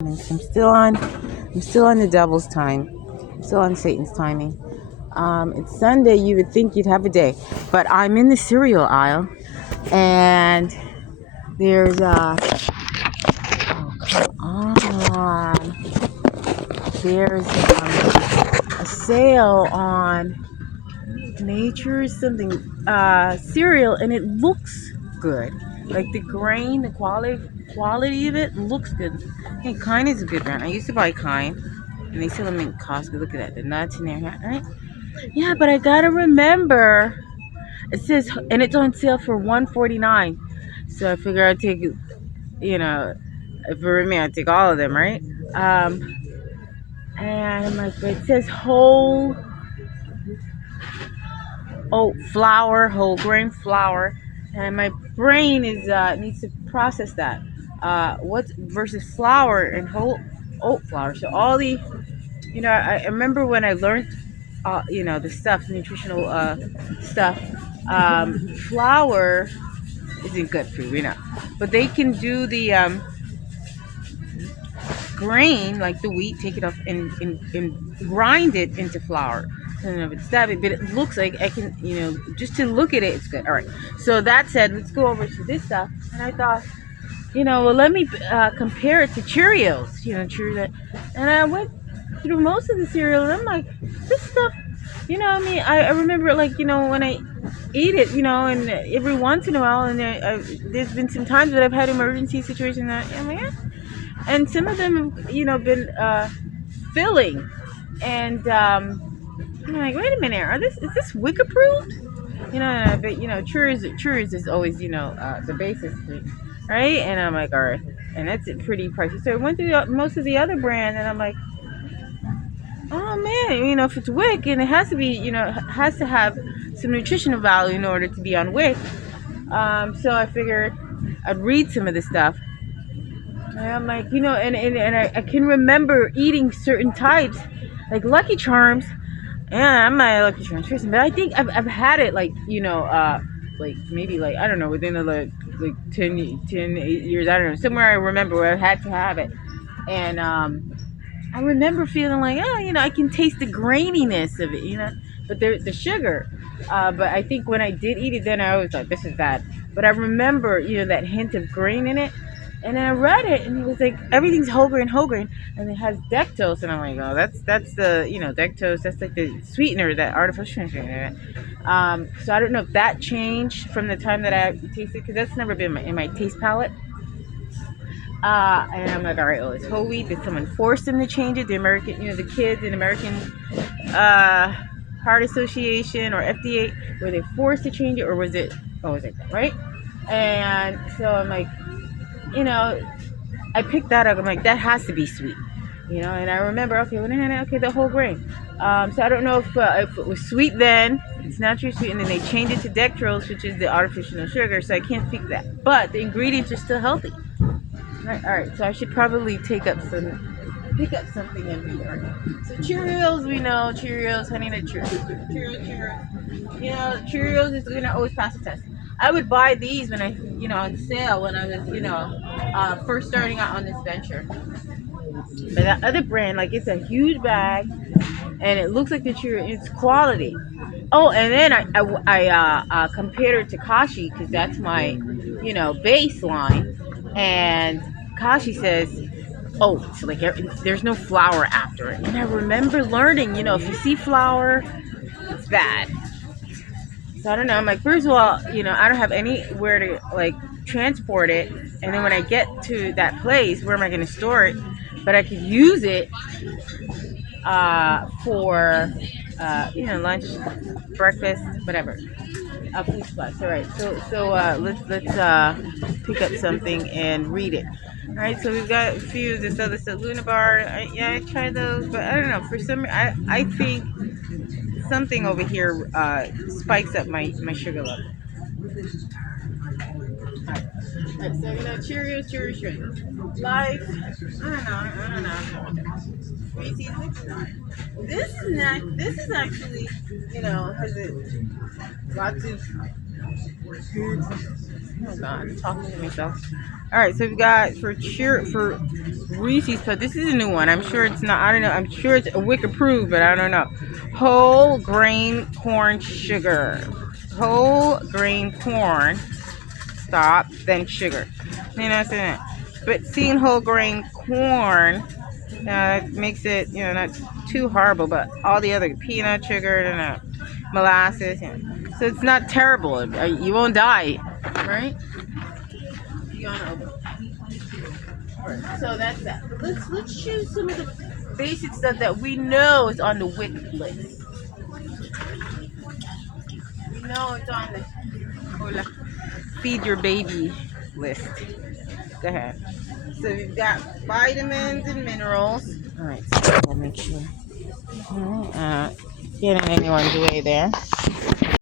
I'm still on the devil's time. I'm still on Satan's timing. It's Sunday. You would think you'd have a day, but I'm in the cereal aisle, and there's oh, come on, there's a sale on Nature's something cereal, and it looks good. Like the grain, the quality of it looks good. Hey, Kind is a good brand. I used to buy Kind, and they sell them in Costco. Look at that, the nuts in there, right? Yeah, but I gotta remember. It says, and it's on sale for $149. So I figure I'd take, for me, I'd take all of them, right? And I'm like, but it says whole oat flour, whole grain flour, and my brain is needs to process that. What's versus flour and whole oat flour? So all the, I remember when I learned, the stuff, nutritional stuff. Flour isn't good for you, but they can do the grain, like the wheat, take it off and grind it into flour. I don't know if it's that, but it looks like I can, just to look at it, it's good. All right. So that said, let's go over to this stuff. And I thought, well, let me compare it to Cheerios, Cheerios. And I went through most of the cereal, and I'm like, this stuff, I remember, like, when I eat it, and every once in a while, and there's been some times that I've had emergency situations that I'm like, and some of them have, been filling, and I'm like, wait a minute, is this WIC approved? But Cheerios is always, the basis, right? And I'm like, all right, and that's pretty pricey. So I went through most of the other brands, and I'm like, oh man, if it's WIC, and it has to be, has to have some nutritional value in order to be on WIC. So I figured I'd read some of the stuff. And I'm like, and I can remember eating certain types, like Lucky Charms. Yeah, I'm not a Lucky Charms person, but I think I've had it, like, like maybe, like, I don't know, within like 8 years, I don't know, somewhere I remember where I had to have it. And I remember feeling like, I can taste the graininess of it, but the sugar. But I think when I did eat it, then I was like, this is bad. But I remember, that hint of grain in it. And then I read it, and it was like, everything's whole grain, and it has dextrose. And I'm like, oh, that's the, dextrose, that's like the sweetener, that artificial sweetener. So I don't know if that changed from the time that I tasted, because that's never been in my taste palette. And I'm like, all right, it's whole wheat. Did someone force them to change it? The American, the kids in American Heart Association or FDA, were they forced to change it, or was it? Oh, was it right? And so I'm like, I picked that up. I'm like, that has to be sweet, And I remember, okay, the whole grain. So I don't know if it was sweet then. It's naturally sweet, and then they changed it to dextrose, which is the artificial sugar. So I can't pick that, but the ingredients are still healthy. Right, all right, so I should probably pick up something and read. All right. So Cheerios, we know Cheerios, Honey Nut Cheerios, Cheerios is gonna always pass the test. I would buy these when I, on sale when I was, first starting out on this venture. But that other brand, like, it's a huge bag, and it looks like the Cheerios. It's quality. Oh, and then I compared it to Kashi, because that's my, baseline, and Kashi says, oh, so like there's no flour after it. And I remember learning, if you see flour, it's bad. So I don't know. I'm like, first of all, I don't have anywhere to, like, transport it, and then when I get to that place, where am I going to store it? But I could use it for lunch, breakfast, whatever. Food plus. All right. So let's pick up something and read it. All right. So we've got a few of this other stuff. Luna Bar. I tried those, but I don't know. For some, I think something over here spikes up my sugar level. All right. So Cheerios. Life. I don't know. This is actually, has it lots of Oh God, I'm talking to myself. All right, so we've got for Reese's Puff. This is a new one. I'm sure it's not. I don't know. I'm sure it's a WIC approved, but I don't know. Whole grain corn sugar. Whole grain corn. Stop. Then sugar. You know what I'm saying? But seeing whole grain corn, it makes it not too horrible. But all the other peanut sugar and molasses, so it's not terrible. You won't die, right? So that's that. But let's choose some of the basic stuff that we know is on the WIC list. We know it's on the feed your baby list. Go ahead. So we've got vitamins and minerals. All right, so we'll make sure. All right, getting anyone's way there.